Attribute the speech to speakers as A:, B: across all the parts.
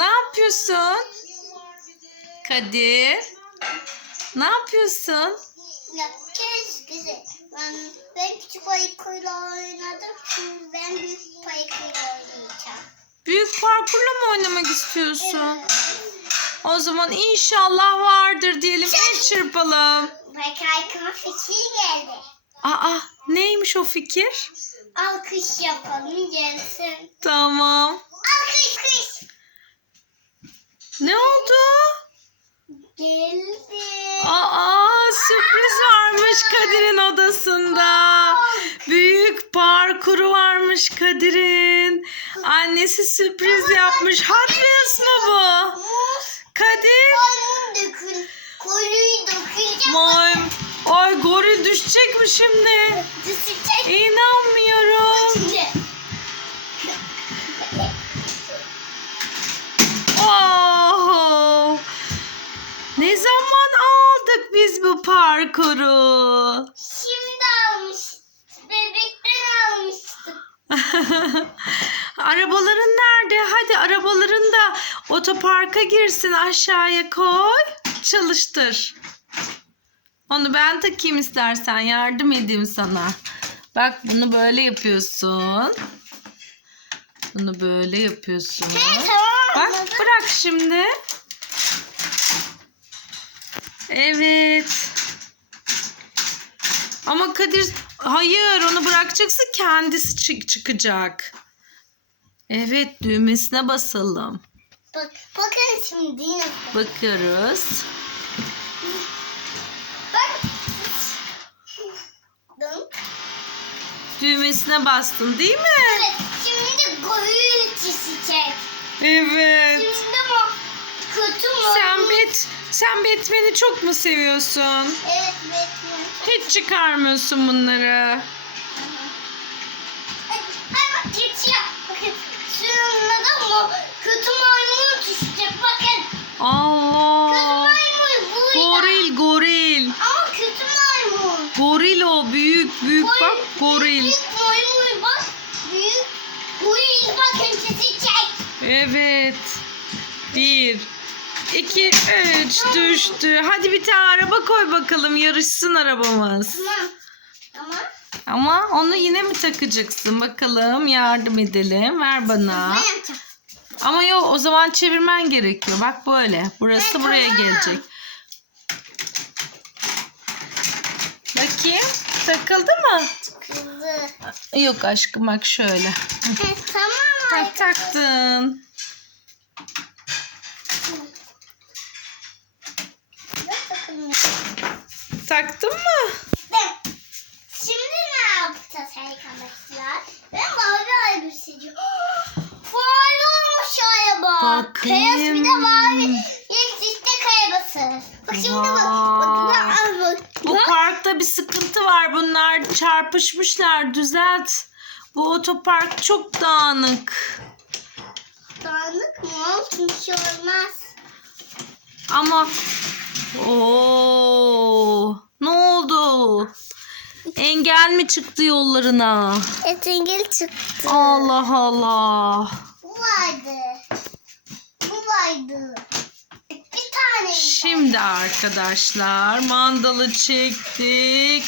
A: Ne yapıyorsun? Kadir. Ne yapıyorsun?
B: Ya keşke ben, ben küçük ayıkıyla oynadım. Şimdi ben büyük ayıkıyla oynayacağım.
A: Büyük parkurla mı oynamak istiyorsun?
B: Evet.
A: O zaman inşallah vardır diyelim. El çırpalım.
B: Belki aykıma fikir geldi.
A: Aa neymiş o fikir?
B: Alkış yapalım gelsin.
A: Tamam.
B: Alkış kış.
A: Ne oldu?
B: Geldi.
A: Aa sürpriz varmış Kadir'in odasında. Büyük parkuru varmış Kadir'in. Annesi sürpriz yapmış. Hot Wheels mı bu? Kadir.
B: Koyuyu döküleceğim.
A: Ay, ay goril düşecek mi şimdi?
B: Düşecek.
A: İnanmıyorum.
B: Şimdi.
A: Parkuru?
B: Şimdi almış. Bebekten almıştık.
A: Arabaların nerede? Hadi arabaların da otoparka girsin aşağıya koy. Çalıştır. Onu ben takayım istersen yardım edeyim sana. Bak bunu böyle yapıyorsun. Bunu böyle yapıyorsun.
B: Tamam.
A: Bak bırak şimdi. Evet. Ama Kadir hayır onu bırakacaksın kendisi çık çıkacak. Evet düğmesine basalım.
B: Bak, bakın şimdi yine.
A: Bakıyoruz.
B: Bak.
A: Düğmesine bastın değil mi?
B: Evet. Şimdi koyu çizecek.
A: Evet.
B: Şimdi bu kötü mü?
A: Sen Bet sen Batman'i çok mu seviyorsun?
B: Evet Batman.
A: Hiç çıkarmıyorsun bunları.
B: Ay bak geçiyor. Bakın. Şununla da mı? Kötü maymun düşecek. Bakın. Kötü
A: Allah.
B: maymun burada.
A: Goril goril.
B: Ama kötü maymun.
A: Goril o büyük büyük bak goril.
B: Büyük maymun bak. Büyük. Goril bakın çizecek.
A: Evet. Bir, iki, üç düştü. Hadi bir tane araba koy bakalım yarışsın arabamız.
B: Tamam. Tamam.
A: Ama onu yine mi takacaksın bakalım yardım edelim ver bana.
B: Ben yapacağım.
A: Ama yok o zaman çevirmen gerekiyor. Bak böyle. Burası
B: Evet,
A: buraya
B: tamam.
A: gelecek. Bakayım. Takıldı mı?
B: Kızı.
A: Yok aşkım bak şöyle.
B: Evet, tamam.
A: Ha, taktın. Taktın mı?
B: Şimdi ne yapacağız arkadaşlar? Ben mavi elbiseci. Mavi olmuş araba.
A: Bakayım.
B: Beyaz bir de mavi. Yeşilde kayabası. Bak şimdi bak. Bak, bak, bak.
A: Bu parkta bir sıkıntı var. Bunlar çarpışmışlar. Düzelt. Bu otopark çok dağınık.
B: Dağınık mı olsun bir şey olmaz.
A: Ama Oo? Engel mi çıktı yollarına?
B: Etingil çıktı.
A: Allah Allah.
B: Bu vardı. Bu vardı. Bir tane.
A: Şimdi arkadaşlar mandalı çektik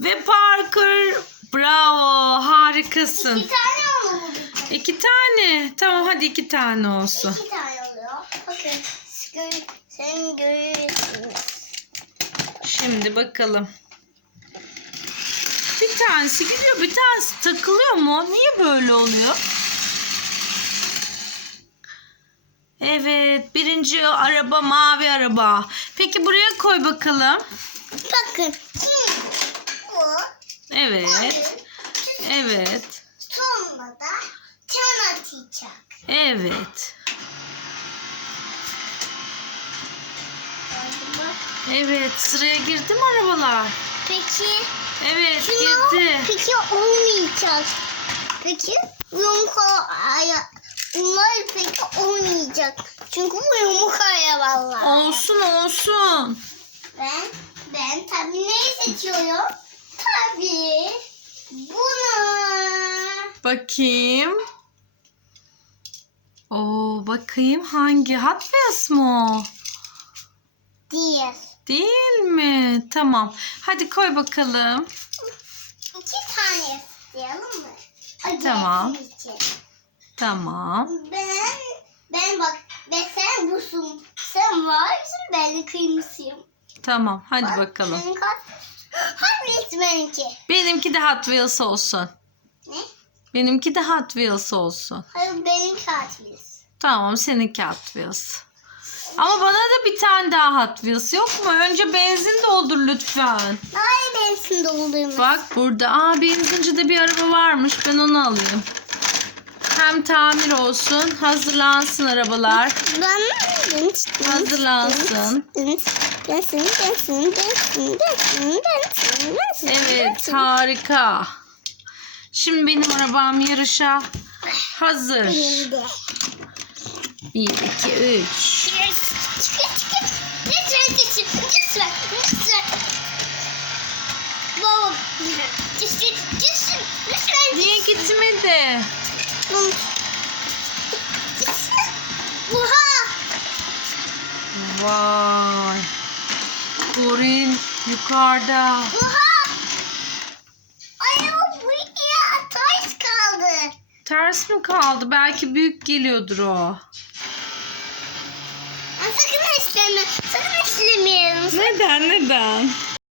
A: ve Parker bravo harikasın.
B: Bir tane olmalı.
A: İki tane. Tamam hadi iki tane olsun.
B: İki tane oluyor. Bakın. Sen görüyorsunuz.
A: Şimdi bakalım. Tanesi gidiyor bir tanesi takılıyor mu? Niye böyle oluyor? Evet birinci araba mavi araba. Peki buraya koy bakalım.
B: Bakın.
A: Evet. Evet.
B: Sonra da can atacak.
A: Evet. Evet sıraya girdi mi arabalar?
B: Peki.
A: Evet
B: Şunu,
A: girdi.
B: peki olmayacak. Peki yumuk aya bunlar peki olmayacak. Çünkü bu yumuk arabalar.
A: Olsun olsun.
B: Ben ben tabii neyi seçiyorum? Tabii bunu.
A: Bakayım. Oo bakayım hangi Hot Wheels mu o?
B: Değil.
A: Değil mi? Tamam. Hadi koy bakalım.
B: İki tane isteyelim mi? Ay,
A: Tamam.
B: için.
A: Tamam.
B: Ben, ben bak, ben sen busun. Sen varsın, ben de kırmızıyım.
A: Tamam. Hadi
B: Bak,
A: bakalım.
B: Senin kaç? Hangisi benimki?
A: Benimki de Hot Wheels olsun.
B: Ne?
A: Benimki de Hot Wheels olsun.
B: Hayır benim kaçmış.
A: Tamam seninki Hot Wheels. Ama bana da bir tane daha Hot Wheels yok mu? Önce benzin doldur lütfen.
B: Ay bensin doldurmuş.
A: Bak burada. Aa benzincide bir araba varmış. Ben onu alayım. Hem tamir olsun. Hazırlansın arabalar.
B: Ben
A: Hazırlansın. Evet harika. Şimdi benim arabam yarışa hazır.
B: Benim de.
A: 1, 2, 3.
B: Baba, düşün, düşün, lütfen.
A: Niye gitmedi?
B: Oha!
A: Vay. Goril yukarıda.
B: Oha! Ay o bu ya taş kaldı.
A: Ters mi kaldı? Belki büyük geliyordur o.
B: Sakın isteme, sakın istemeyelim.
A: Neden neden?